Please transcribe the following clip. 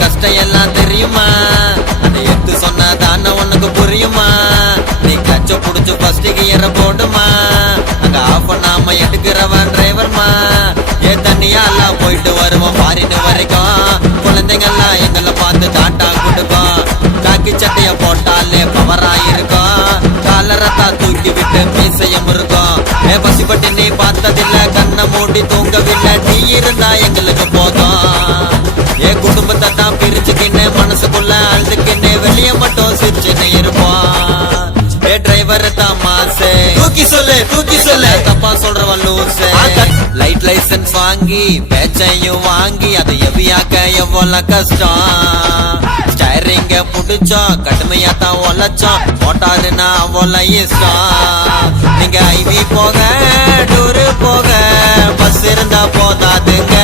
கஷ்டம் எல்லாம் தெரியுமா? அதை எடுத்து சொன்னாதான உனக்கு புரியுமா? நீ கச்ச புடிச்சு ஃபர்ஸ்ட் கியர போடுமா, அங்க ஆஃப் பண்ணாம எடுக்கிறவன் டிரைவர்மா. ஏன் தண்ணியா எல்லாம் போயிட்டு வருவோம் பாரின்னு வரைக்கும். குழந்தைங்கெல்லாம் எங்களை பார்த்து டாட்டா கொடுக்கும். காக்கி சட்டைய போட்டாலே பவரா இருக்கும். காலரத்தா தூக்கி விட்டு மீசையும் இருக்கும். பசிப்பட்டு நீ பார்த்ததில்ல, கண்ணை மூடி தூங்கவில்லை. நீ இருந்தா எங்களுக்கு போதும். என் குடும்பத்தை தான் பிரிச்சுக்கின்னு மனசுக்குள்ள அழுதுக்கின்னு வெளியே மட்டும் சிரிச்சுன்னு இருப்போம். டிரைவர் தான் மாசு, தூக்கி சொல்லு தப்பா சொல்றவன் லூசு. லைட் லைசன்ஸ் வாங்கி பேச்சையும் வாங்கி அதை எவியாக்க எவ்வளவு கஷ்டம். ஸ்டேரிங்க புடிச்சோம், கடுமையா தான் ஒலச்சோம். மோட்டாருன்னா அவ்வளவு இஷ்டம். நீங்க ஐவி போக டூரு போக பஸ் இருந்தா போதாதுங்க.